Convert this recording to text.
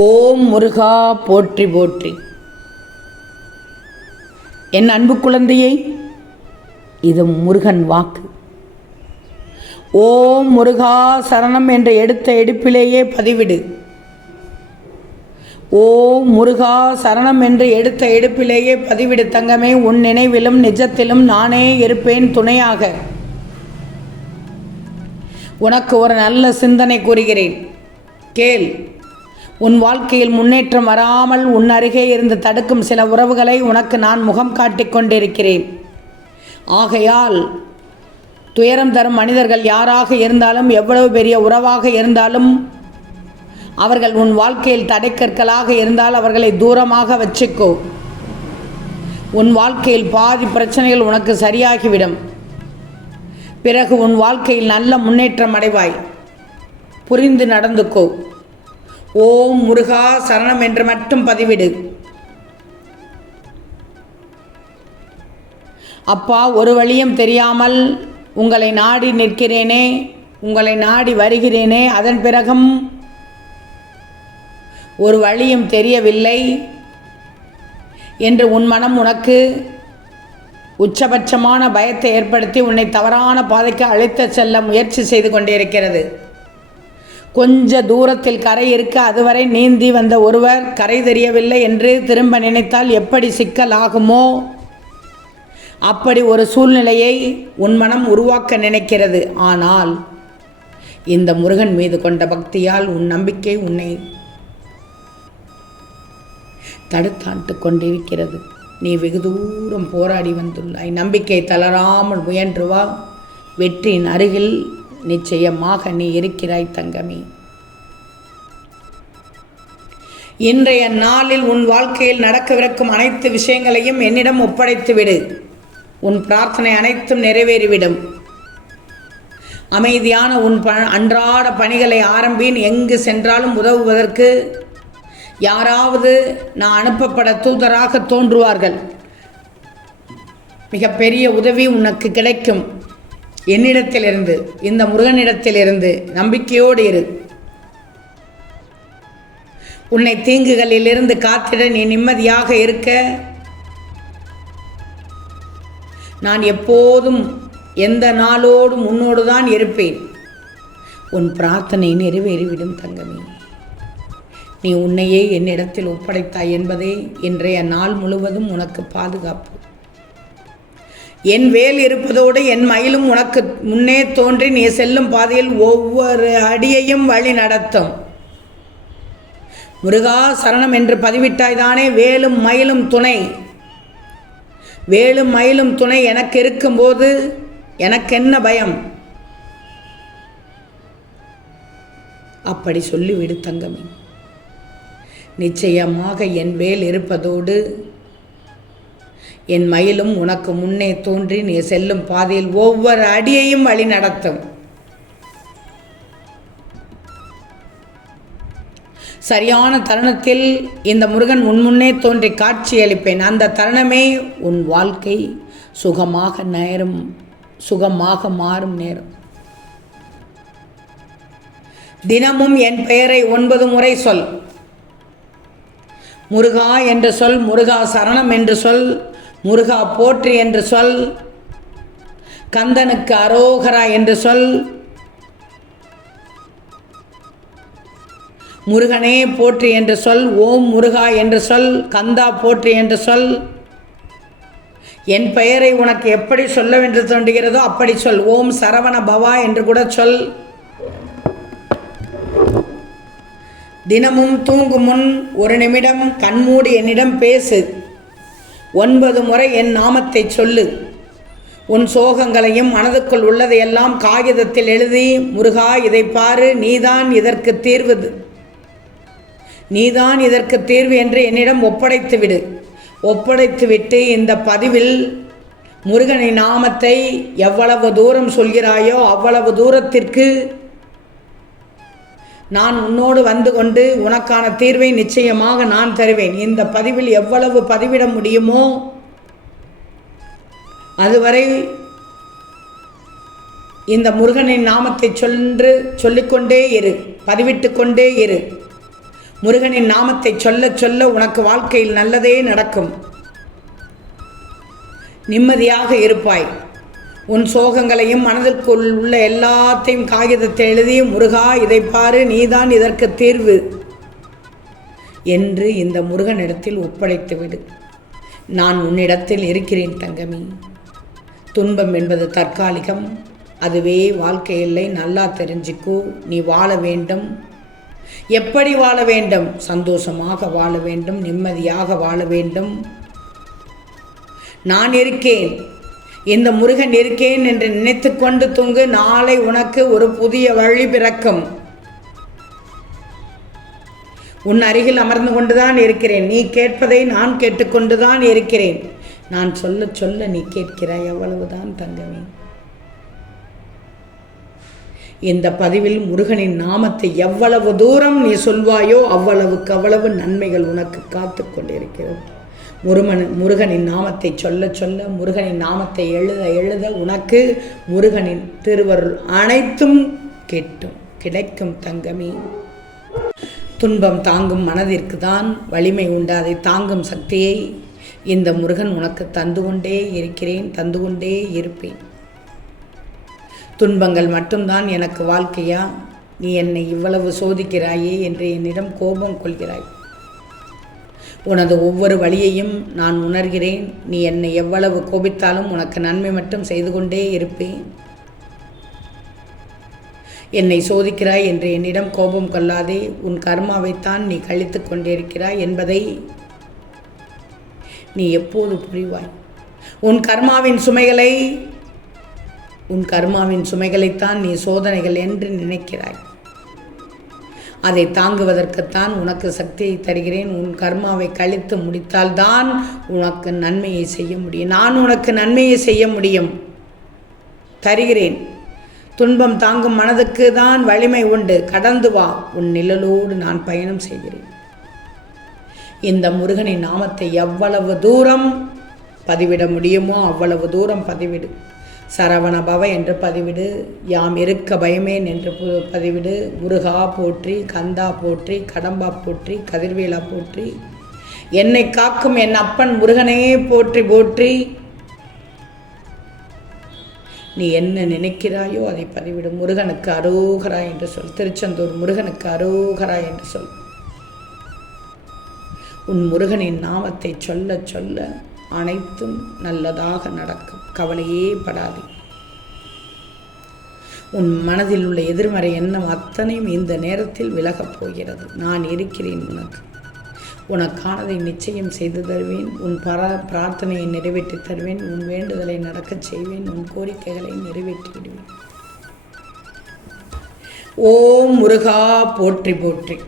ஓம் முருகா போற்றி போற்றி. என் அன்பு குழந்தையை, இது முருகன் வாக்கு. ஓம் முருகா சரணம் என்ற எடுத்த எடுப்பிலேயே பதிவிடு. ஓம் முருகா சரணம் என்று எடுத்த எடுப்பிலேயே பதிவிடு தங்கமே. உன் நினைவிலும் நிஜத்திலும் நானே இருப்பேன் துணையாக. உனக்கு ஒரு நல்ல சிந்தனை கூறுகிறேன், கேள். உன் வாழ்க்கையில் முன்னேற்றம் வராமல் உன் அருகே இருந்து தடுக்கும் சில உறவுகளை உனக்கு நான் முகம் காட்டிக் கொண்டிருக்கிறேன். ஆகையால் துயரம் தரும் மனிதர்கள் யாராக இருந்தாலும், எவ்வளவு பெரிய உறவாக இருந்தாலும், அவர்கள் உன் வாழ்க்கையில் தடைக்கற்களாக இருந்தால் அவர்களை தூரமாக வச்சுக்கோ. உன் வாழ்க்கையில் பாதி பிரச்சனைகள் உனக்கு சரியாகிவிடும். பிறகு உன் வாழ்க்கையில் நல்ல முன்னேற்றம் அடைவாய். புரிந்து நடந்துக்கோ. ஓம் முருகா சரணம் என்று மட்டும் பதிவிடு. அப்பா, ஒரு வழியும் தெரியாமல் உங்களை நாடி நிற்கிறேனே, உங்களை நாடி வருகிறேனே, அதன் பிறகும் ஒரு வழியும் தெரியவில்லை என்று உன் மனம் உனக்கு உச்சபட்சமான பயத்தை ஏற்படுத்தி உன்னை தவறான பாதைக்கு அழைத்து செல்ல முயற்சி செய்து கொண்டிருக்கிறது. கொஞ்ச தூரத்தில் கரை இருக்க அதுவரை நீந்தி வந்த ஒருவர் கரை தெரியவில்லை என்று திரும்ப நினைத்தால் எப்படி சிக்கல் ஆகுமோ, அப்படி ஒரு சூழ்நிலையை உன் மனம் உருவாக்க நினைக்கிறது. ஆனால் இந்த முருகன் மீது கொண்ட பக்தியால் உன் நம்பிக்கை உன்னை தடுத்தாண்டு கொண்டிருக்கிறது. நீ வெகு தூரம் போராடி வந்துள்ளாய். நம்பிக்கை தளராமல் முயன்று வா. வெற்றியின் அருகில் நிச்சயமாக நீ இருக்கிறாய் தங்கமே. இன்றைய நாளில் உன் வாழ்க்கையில் நடக்கவிருக்கும் அனைத்து விஷயங்களையும் என்னிடம் ஒப்படைத்து விடு. உன் பிரார்த்தனை அனைத்தும் நிறைவேறிவிடும். அமைதியான உன் அன்றாட பணிகளை ஆரம்பின். எங்கு சென்றாலும் உதவுவதற்கு யாராவது நான் அனுப்பப்பட தூதராக தோன்றுவார்கள். மிகப்பெரிய உதவி உனக்கு கிடைக்கும். என்னிடத்திலிருந்து, இந்த முருகனிடத்திலிருந்து நம்பிக்கையோடு இரு. உன்னை தீங்குகளிலிருந்து காத்திட நீ நிம்மதியாக இருக்க நான் எப்போதும் எந்த நாளோடும் உன்னோடு தான் இருப்பேன். உன் பிரார்த்தனை நிறைவேறிவிடும் தங்கமே. நீ உன்னையே என்னிடத்தில் ஒப்படைத்தாய் என்பதே இன்றைய நாள் முழுவதும் உனக்கு பாதுகாப்பு. என் வேல் இருப்பதோடு என் மயிலும் உனக்கு முன்னே தோன்றி நீ செல்லும் பாதையில் ஒவ்வொரு அடியையும் வழி நடத்தும். முருகா சரணம் என்று பதிவிட்டாய்தானே. வேலும் மயிலும் துணை. வேலும் மயிலும் துணை எனக்கு இருக்கும்போது எனக்கு என்ன பயம்? அப்படி சொல்லிவிடு தங்கமே. நிச்சயமாக என் வேல் இருப்பதோடு என் மயிலும் உனக்கு முன்னே தோன்றி நீ செல்லும் பாதையில் ஒவ்வொரு அடியையும் வழி நடத்தும். சரியான தருணத்தில் இந்த முருகன் உன் முன்னே தோன்றி காட்சியளிப்பேன். அந்த தருணமே உன் வாழ்க்கை சுகமாக மாறும் நேரம். தினமும் என் பெயரை 9 முறை சொல். முருகா என்று சொல், முருகா சரணம் என்று சொல், முருகா போற்றி என்று சொல், கந்தனுக்கு அரோகரா என்று சொல், முருகனே போற்றி என்று சொல், ஓம் முருகா என்று சொல், கந்தா போற்றி என்று சொல். என் பெயரை உனக்கு எப்படி சொல்ல என்று தோன்றுகிறதோ அப்படி சொல். ஓம் சரவண பவா என்று கூட சொல். தினமும் தூங்கும் முன் 1 நிமிடம் கண்மூடி என்னிடம் பேசு. 9 முறை என் நாமத்தை சொல்லு. உன் சோகங்களையும் மனதுக்குள் உள்ளதையெல்லாம் காகிதத்தில் எழுதி, முருகா இதை பாரு, நீதான் இதற்கு தீர்வு என்று என்னிடம் ஒப்படைத்துவிடு. ஒப்படைத்துவிட்டு இந்த பதிவில் முருகனின் நாமத்தை எவ்வளவு தூரம் சொல்கிறாயோ அவ்வளவு தூரத்திற்கு நான் உன்னோடு வந்து கொண்டு உனக்கான தீர்வை நிச்சயமாக நான் தருவேன். இந்த பதிவில் எவ்வளவு பதிவிட முடியுமோ அதுவரை இந்த முருகனின் நாமத்தை சொல்லிக்கொண்டே இரு, பதிவிட்டு கொண்டே இரு. முருகனின் நாமத்தை சொல்ல சொல்ல உனக்கு வாழ்க்கையில் நல்லதே நடக்கும். நிம்மதியாக இருப்பாய். உன் சோகங்களையும் மனதிற்குள் உள்ள எல்லாத்தையும் காகிதத்தை எழுதி, முருகா இதை பாரு, நீதான் இதற்கு தீர்வு என்று இந்த முருகனிடத்தில் ஒப்படைத்துவிடு. நான் உன்னிடத்தில் இருக்கிறேன் தங்கமி. துன்பம் என்பது தற்காலிகம், அதுவே வாழ்க்கை இல்லை. நல்லா தெரிஞ்சுக்கோ. நீ வாழ வேண்டும். எப்படி வாழ வேண்டும்? சந்தோஷமாக வாழ வேண்டும், நிம்மதியாக வாழ வேண்டும். நான் இருக்கேன், இந்த முருகன் இருக்கேன் என்று நினைத்து கொண்டு தூங்கு. நாளை உனக்கு ஒரு புதிய வழி பிறக்கும். உன் அருகில் அமர்ந்து கொண்டுதான் இருக்கிறேன். நீ கேட்பதை நான் கேட்டுக்கொண்டுதான் இருக்கிறேன். நான் சொல்ல சொல்ல நீ கேட்கிறாய், அவ்வளவுதான் தங்கமே. இந்த பதிவில் முருகனின் நாமத்தை எவ்வளவு தூரம் நீ சொல்வாயோ அவ்வளவுக்கு அவ்வளவு நன்மைகள் உனக்கு காத்து கொண்டிருக்கிறது. முருகனின் நாமத்தை சொல்ல சொல்ல, முருகனின் நாமத்தை எழுத எழுத உனக்கு முருகனின் திருவருள் அனைத்தும் கிடைக்கும் தங்கமே. துன்பம் தாங்கும் மனதிற்கு தான் வலிமை உண்டு. அதை தாங்கும் சக்தியை இந்த முருகன் உனக்கு தந்து கொண்டே இருக்கிறேன், தந்து கொண்டே இருப்பேன். துன்பங்கள் மட்டும்தான் எனக்கு வாழ்க்கையா? நீ என்னை இவ்வளவு சோதிக்கிறாயே என்று என்னிடம் கோபம் கொள்கிறாய். உனது ஒவ்வொரு வழியையும் நான் உணர்கிறேன். நீ என்னை எவ்வளவு கோபித்தாலும் உனக்கு நன்மை மட்டும் செய்து கொண்டே இருப்பேன். என்னை சோதிக்கிறாய் என்று என்னிடம் கோபம் கொள்ளாதே. உன் கர்மாவைத்தான் நீ கழித்து கொண்டிருக்கிறாய் என்பதை நீ எப்போது புரிவாய்? உன் கர்மாவின் சுமைகளைத்தான் நீ சோதனைகள் என்று நினைக்கிறாய். அதை தாங்குவதற்குத்தான் உனக்கு சக்தியை தருகிறேன். உன் கர்மாவை கழித்து முடித்தால்தான் உனக்கு நன்மையை செய்ய முடியும். நான் உனக்கு நன்மையை செய்ய முடியும், தருகிறேன். துன்பம் தாங்கும் மனதுக்கு தான் வலிமை உண்டு. கடந்து வா, உன் நிழலோடு நான் பயணம் செய்கிறேன். இந்த முருகனின் நாமத்தை எவ்வளவு தூரம் பதிவிட முடியுமோ அவ்வளவு தூரம் பதிவிடு. சரவண பவ என்று பதிவிடு. யாம் இருக்க பயமேன் என்று பதிவிடு. முருகா போற்றி, கந்தா போற்றி, கடம்பா போற்றி, கதிர்வேலா போற்றி, என்னை காக்கும் என் அப்பன் முருகனே போற்றி போற்றி. நீ என்ன நினைக்கிறாயோ அதை பதிவிடு. முருகனுக்கு அரோகரா என்று சொல். திருச்செந்தூர் முருகனுக்கு அரோகரா என்று சொல். உன் முருகனின் நாமத்தை சொல்ல சொல்ல அனைத்தும் நல்லதாக நடக்கும். கவலையே படாதே. உன் மனதில் உள்ள எதிர்மறை எண்ணம் அத்தனையும் இந்த நேரத்தில் விலகப் போகிறது. நான் இருக்கிறேன் உனக்கு. உனக்கானதை நிச்சயம் செய்து தருவேன். உன் பிரார்த்தனையை நிறைவேற்றி தருவேன். உன் வேண்டுதலை நடக்கச் செய்வேன். உன் கோரிக்கைகளை நிறைவேற்றி விடுவேன். ஓம் முருகா போற்றி போற்றி.